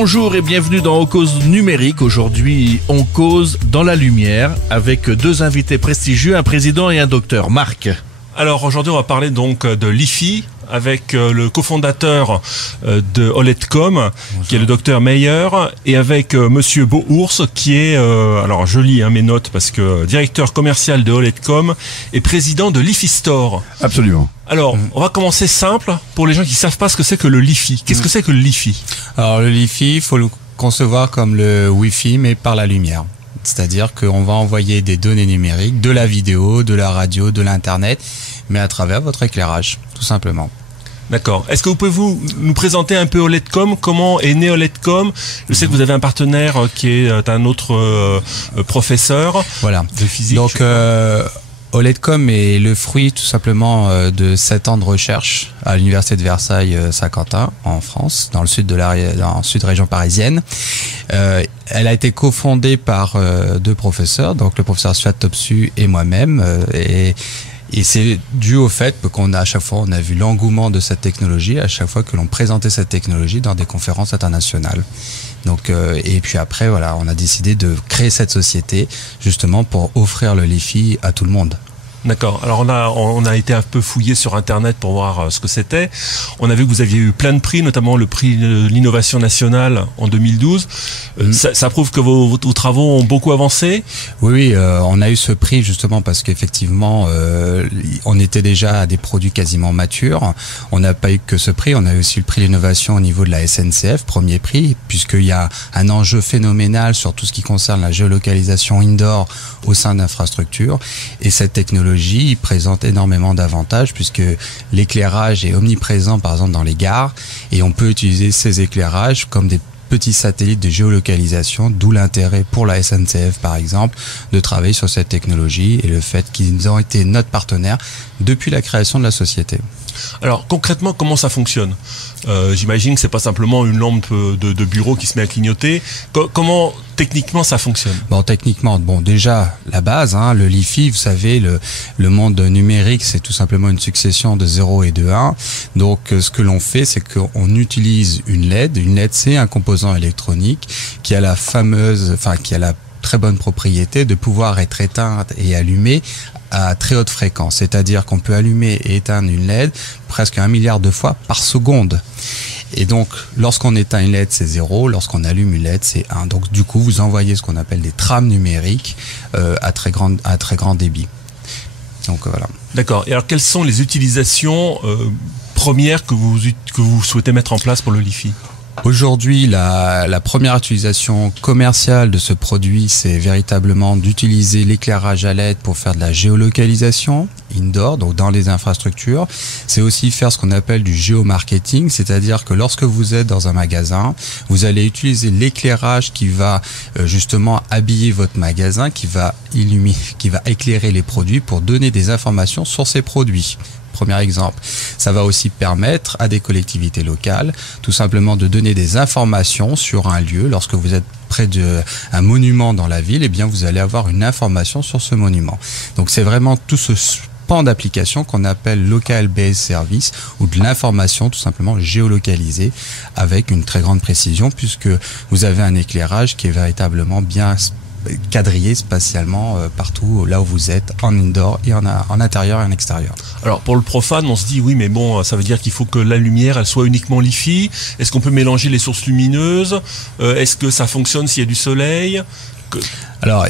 Bonjour et bienvenue dans On Cause Numérique. Aujourd'hui, on cause dans la lumière avec deux invités prestigieux, un président et un docteur. Marc. Alors aujourd'hui, on va parler donc de l'IFI avec le cofondateur de OLEDCOM, bonjour, qui est le docteur Meyer, et avec monsieur Beauours, qui est, alors je lis mes notes parce que directeur commercial de OLEDCOM et président de l'IFI Store. Absolument. Alors, on va commencer simple pour les gens qui ne savent pas ce que c'est que le LiFi. Qu'est-ce que c'est que le LiFi? Alors le LiFi, il faut le concevoir comme le Wi-Fi, mais par la lumière. C'est-à-dire qu'on va envoyer des données numériques, de la vidéo, de la radio, de l'Internet, mais à travers votre éclairage, tout simplement. D'accord. Est-ce que vous pouvez nous présenter un peu OLEDCOM? Comment est né OLEDCOM? Je sais que vous avez un partenaire qui est un autre professeur de physique. Donc, OLEDCOM est le fruit tout simplement de 7 ans de recherche à l'université de Versailles-Saint-Quentin en France, dans le sud dans la sud région parisienne. Elle a été cofondée par deux professeurs, donc le professeur Suat Topsu et moi-même, et c'est dû au fait qu'on a à chaque fois on a vu l'engouement de cette technologie à chaque fois que l'on présentait cette technologie dans des conférences internationales. Donc et puis après voilà, on a décidé de créer cette société justement pour offrir le LiFi à tout le monde. D'accord. Alors on a été un peu fouillé sur Internet pour voir ce que c'était. On a vu que vous aviez eu plein de prix, notamment le prix de l'innovation nationale en 2012. Ça prouve que vos travaux ont beaucoup avancé. Oui, on a eu ce prix justement parce qu'effectivement, on était déjà à des produits quasiment matures. On n'a pas eu que ce prix, on a eu aussi le prix d'innovation au niveau de la SNCF, premier prix, puisqu'il y a un enjeu phénoménal sur tout ce qui concerne la géolocalisation indoor au sein d'infrastructures. Et cette technologie présente énormément d'avantages puisque l'éclairage est omniprésent par exemple dans les gares et on peut utiliser ces éclairages comme des petits satellites de géolocalisation, d'où l'intérêt pour la SNCF par exemple de travailler sur cette technologie et le fait qu'ils ont été notre partenaire depuis la création de la société. Alors concrètement, comment ça fonctionne? J'imagine que c'est pas simplement une lampe de bureau qui se met à clignoter. Comment techniquement ça fonctionne? Bon, techniquement, déjà la base, le LiFi, vous savez, le monde numérique, c'est tout simplement une succession de 0 et de 1. Donc ce que l'on fait, c'est qu'on utilise une LED. Une LED, c'est un composant électronique qui a la très bonne propriété de pouvoir être éteinte et allumée à très haute fréquence, c'est-à-dire qu'on peut allumer et éteindre une LED presque 1 milliard de fois par seconde. Et donc, lorsqu'on éteint une LED, c'est 0, lorsqu'on allume une LED, c'est 1. Donc, du coup, vous envoyez ce qu'on appelle des trames numériques à très grand débit. Donc, voilà. D'accord. Et alors, quelles sont les utilisations premières que vous souhaitez mettre en place pour le LiFi? Aujourd'hui, la première utilisation commerciale de ce produit, c'est véritablement d'utiliser l'éclairage à LED pour faire de la géolocalisation indoor, donc dans les infrastructures. C'est aussi faire ce qu'on appelle du géomarketing, c'est-à-dire que lorsque vous êtes dans un magasin, vous allez utiliser l'éclairage qui va justement habiller votre magasin, qui va éclairer les produits pour donner des informations sur ces produits. Premier exemple. Ça va aussi permettre à des collectivités locales tout simplement de donner des informations sur un lieu. Lorsque vous êtes près d'un monument dans la ville, eh bien vous allez avoir une information sur ce monument. Donc c'est vraiment tout ce pan d'application qu'on appelle Local Based Service ou de l'information tout simplement géolocalisée avec une très grande précision puisque vous avez un éclairage qui est véritablement bien quadrillé spatialement partout là où vous êtes, en indoor et en intérieur et en extérieur. Alors pour le profane, on se dit oui mais bon, ça veut dire qu'il faut que la lumière elle soit uniquement LiFi. Est-ce qu'on peut mélanger les sources lumineuses? Est-ce que ça fonctionne s'il y a du soleil? Alors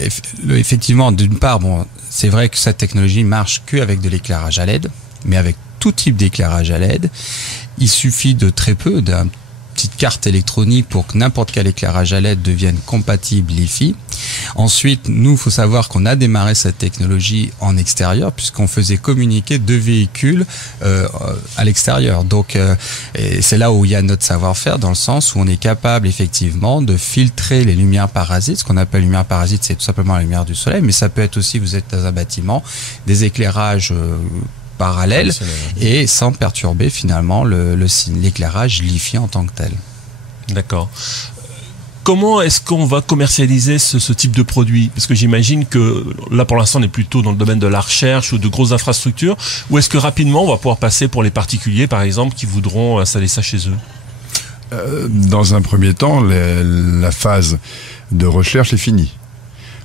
effectivement, d'une part, c'est vrai que cette technologie marche qu'avec de l'éclairage à LED, mais avec tout type d'éclairage à LED, il suffit de très peu d'un petite carte électronique pour que n'importe quel éclairage à LED devienne compatible LiFi. Ensuite, nous, il faut savoir qu'on a démarré cette technologie en extérieur puisqu'on faisait communiquer deux véhicules à l'extérieur. Donc, c'est là où il y a notre savoir-faire dans le sens où on est capable effectivement de filtrer les lumières parasites. Ce qu'on appelle lumière parasite, c'est tout simplement la lumière du soleil, mais ça peut être aussi, vous êtes dans un bâtiment, des éclairages parallèle et sans perturber finalement l'éclairage LiFi en tant que tel. D'accord. Comment est-ce qu'on va commercialiser ce type de produit? Parce que j'imagine que là pour l'instant on est plutôt dans le domaine de la recherche ou de grosses infrastructures, ou est-ce que rapidement on va pouvoir passer pour les particuliers par exemple qui voudront installer ça chez eux? Dans un premier temps, la phase de recherche est finie.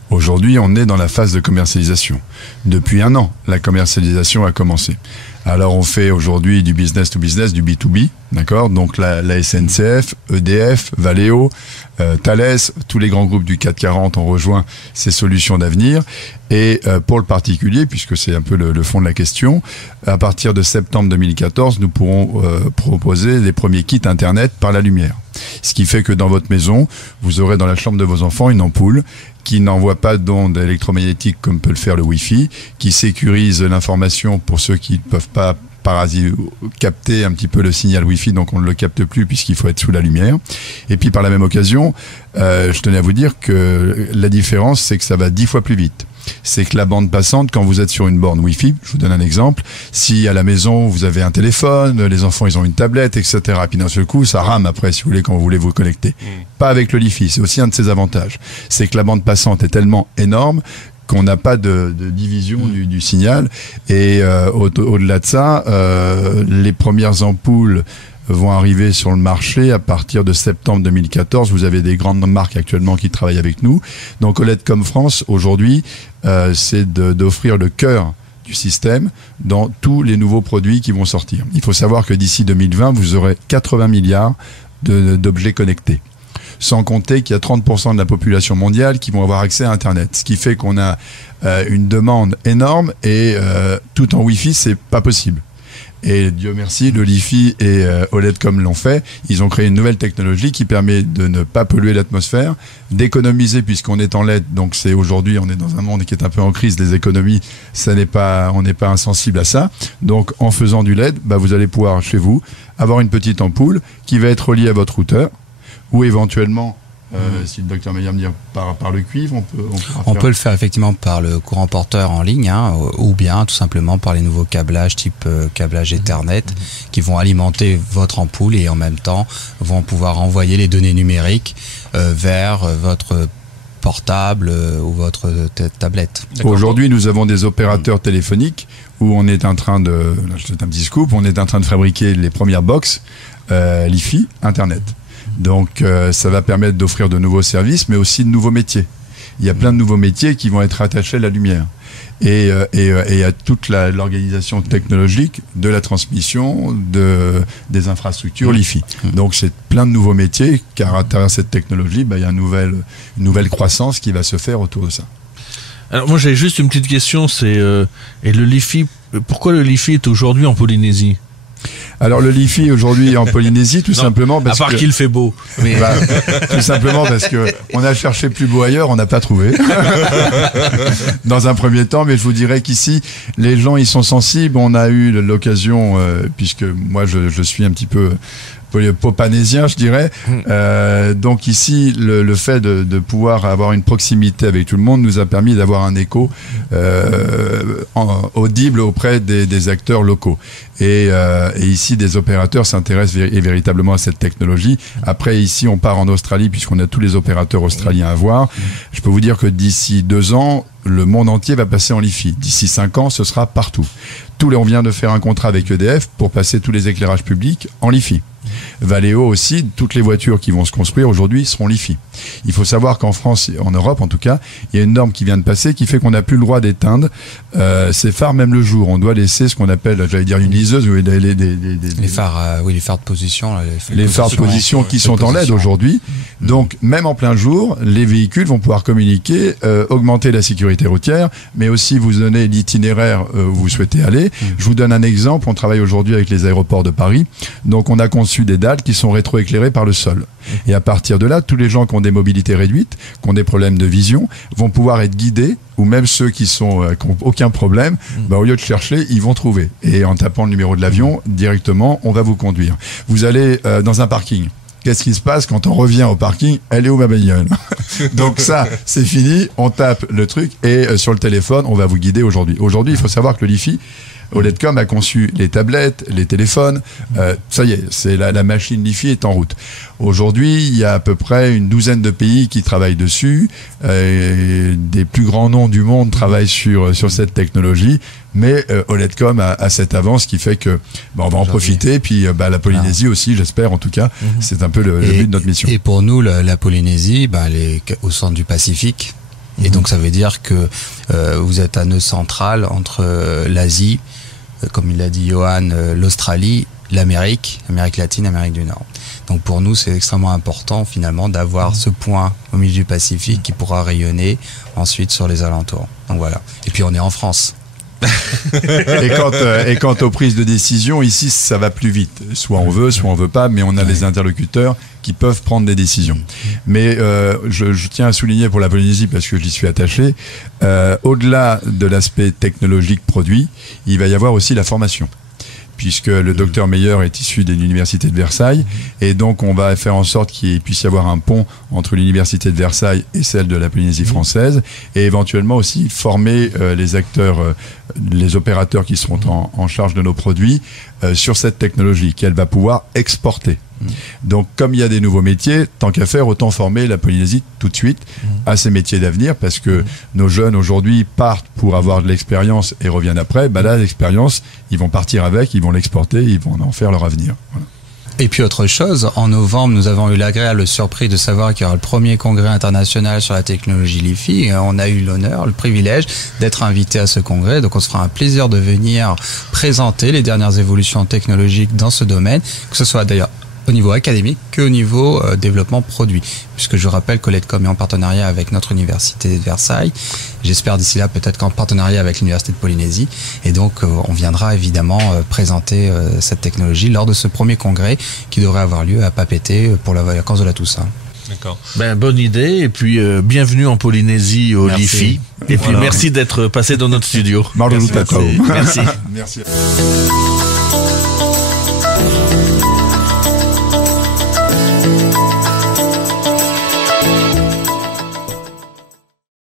Aujourd'hui, on est dans la phase de commercialisation. Depuis 1 an, la commercialisation a commencé. Alors, on fait aujourd'hui du business to business, du B2B, d'accord? Donc, la SNCF, EDF, Valeo, Thales, tous les grands groupes du CAC 40 ont rejoint ces solutions d'avenir. Et pour le particulier, puisque c'est un peu le fond de la question, à partir de septembre 2014, nous pourrons proposer les premiers kits Internet par la lumière. Ce qui fait que dans votre maison, vous aurez dans la chambre de vos enfants une ampoule qui n'envoie pas d'ondes électromagnétiques comme peut le faire le Wi-Fi, qui sécurise l'information pour ceux qui ne peuvent pas capter un petit peu le signal Wi-Fi, donc on ne le capte plus puisqu'il faut être sous la lumière. Et puis par la même occasion, je tenais à vous dire que la différence, c'est que ça va 10 fois plus vite. C'est que la bande passante, quand vous êtes sur une borne Wi-Fi, je vous donne un exemple, si à la maison vous avez un téléphone, les enfants ils ont une tablette, etc. Et puis d'un seul coup, ça rame après, si vous voulez, quand vous voulez vous connecter. Pas avec le Wi-Fi, c'est aussi un de ses avantages. C'est que la bande passante est tellement énorme qu'on n'a pas de division du signal. Et au-delà de ça, les premières ampoules vont arriver sur le marché à partir de septembre 2014. Vous avez des grandes marques actuellement qui travaillent avec nous. Donc OLEDcom France, aujourd'hui, c'est d'offrir le cœur du système dans tous les nouveaux produits qui vont sortir. Il faut savoir que d'ici 2020, vous aurez 80 milliards d'objets connectés. Sans compter qu'il y a 30% de la population mondiale qui vont avoir accès à Internet. Ce qui fait qu'on a une demande énorme et tout en Wi-Fi, c'est pas possible. Et Dieu merci, le Li-Fi et OLEDcom l'ont fait. Ils ont créé une nouvelle technologie qui permet de ne pas polluer l'atmosphère, d'économiser puisqu'on est en LED. Donc c'est aujourd'hui, on est dans un monde qui est un peu en crise. Les économies, on n'est pas insensible à ça. Donc en faisant du LED, vous allez pouvoir chez vous avoir une petite ampoule qui va être reliée à votre routeur ou éventuellement, si le docteur Meyer me dit par le cuivre, on peut le faire effectivement par le courant porteur en ligne, ou bien tout simplement par les nouveaux câblages type câblage Ethernet qui vont alimenter votre ampoule et en même temps vont pouvoir envoyer les données numériques vers votre portable ou votre tablette. Aujourd'hui, nous avons des opérateurs téléphoniques où on est en train de, là, je te donne un petit scoop, on est en train de fabriquer les premières box Li-Fi Internet. Donc ça va permettre d'offrir de nouveaux services, mais aussi de nouveaux métiers. Il y a plein de nouveaux métiers qui vont être attachés à la lumière. Et à toute l'organisation technologique de la transmission des infrastructures Li-Fi. Donc c'est plein de nouveaux métiers, car à travers cette technologie, il y a une nouvelle croissance qui va se faire autour de ça. Alors moi j'avais juste une petite question, c'est et le Li-Fi, pourquoi le Li-Fi est aujourd'hui en Polynésie? Alors le Li-Fi aujourd'hui en Polynésie, tout simplement parce à part qu'il fait beau. Mais tout simplement parce que on a cherché plus beau ailleurs, on n'a pas trouvé. Dans un premier temps, mais je vous dirais qu'ici, les gens ils sont sensibles. On a eu l'occasion, puisque moi je suis un petit peu popanésien, je dirais. Donc ici, le fait de pouvoir avoir une proximité avec tout le monde nous a permis d'avoir un écho audible auprès des acteurs locaux. Et ici, des opérateurs s'intéressent véritablement à cette technologie. Après, ici, on part en Australie, puisqu'on a tous les opérateurs australiens à voir. Je peux vous dire que d'ici 2 ans, le monde entier va passer en Li-Fi. D'ici 5 ans, ce sera partout. On vient de faire un contrat avec EDF pour passer tous les éclairages publics en Li-Fi. Valeo aussi, toutes les voitures qui vont se construire aujourd'hui seront Li-Fi. Il faut savoir qu'en France, en Europe en tout cas, il y a une norme qui vient de passer qui fait qu'on n'a plus le droit d'éteindre ces phares même le jour. On doit laisser ce qu'on appelle, j'allais dire une liseuse, les phares, les phares de position. Les phares de position qui sont en LED aujourd'hui. Donc même en plein jour, les véhicules vont pouvoir communiquer, augmenter la sécurité routière, mais aussi vous donner l'itinéraire où vous souhaitez aller. Je vous donne un exemple, on travaille aujourd'hui avec les aéroports de Paris. Donc on a conçu des dalles qui sont rétroéclairées par le sol. Et à partir de là, tous les gens qui ont des mobilités réduites, qui ont des problèmes de vision, vont pouvoir être guidés, ou même ceux qui n'ont aucun problème, au lieu de chercher, ils vont trouver. Et en tapant le numéro de l'avion, directement, on va vous conduire. Vous allez dans un parking. Qu'est-ce qui se passe quand on revient au parking? Elle est où ma bagnole? Donc ça, c'est fini. On tape le truc et sur le téléphone, on va vous guider aujourd'hui. Aujourd'hui, il faut savoir que le Li-Fi, OLEDCOM a conçu les tablettes, les téléphones. Ça y est, c'est la machine LiFi est en route. Aujourd'hui, il y a à peu près une douzaine de pays qui travaillent dessus. Des plus grands noms du monde travaillent sur cette technologie. Mais OLEDCOM a cette avance qui fait que on va en profiter. Puis la Polynésie aussi, j'espère en tout cas. C'est un peu le but de notre mission. Et pour nous, la Polynésie, elle est au centre du Pacifique. Et donc ça veut dire que vous êtes à nœud central entre l'Asie, comme il l'a dit Johan, l'Australie, l'Amérique latine, Amérique du Nord. Donc pour nous, c'est extrêmement important finalement d'avoir ce point au milieu du Pacifique qui pourra rayonner ensuite sur les alentours. Donc voilà. Et puis on est en France. Et quant aux prises de décision, ici, ça va plus vite. Soit on veut pas, mais on a des interlocuteurs qui peuvent prendre des décisions. Mais je tiens à souligner pour la Polynésie, parce que j'y suis attaché, au-delà de l'aspect technologique produit, il va y avoir aussi la formation. Puisque le docteur Meyer est issu de l'université de Versailles, et donc on va faire en sorte qu'il puisse y avoir un pont entre l'université de Versailles et celle de la Polynésie française, et éventuellement aussi former les acteurs, les opérateurs qui seront en charge de nos produits sur cette technologie qu'elle va pouvoir exporter. Donc comme il y a des nouveaux métiers, tant qu'à faire, autant former la Polynésie tout de suite à ces métiers d'avenir, parce que nos jeunes aujourd'hui partent pour avoir de l'expérience et reviennent après. Là, l'expérience, ils vont partir avec, ils vont l'exporter, ils vont en faire leur avenir. Voilà. Et puis autre chose, en novembre, nous avons eu l'agréable surprise de savoir qu'il y aura le premier congrès international sur la technologie LiFi. Et on a eu l'honneur, le privilège d'être invité à ce congrès. Donc on se fera un plaisir de venir présenter les dernières évolutions technologiques dans ce domaine, que ce soit d'ailleurs au niveau académique qu'au niveau développement produit. Puisque je rappelle qu'OLEDCOM est en partenariat avec notre université de Versailles. J'espère d'ici là peut-être qu'en partenariat avec l'université de Polynésie. Et donc on viendra évidemment présenter cette technologie lors de ce premier congrès qui devrait avoir lieu à Papeete pour la vacances de la Toussaint. D'accord. Bonne idée, et puis bienvenue en Polynésie au LiFi. Et puis merci d'être passé dans notre studio. Merci. Merci. Merci.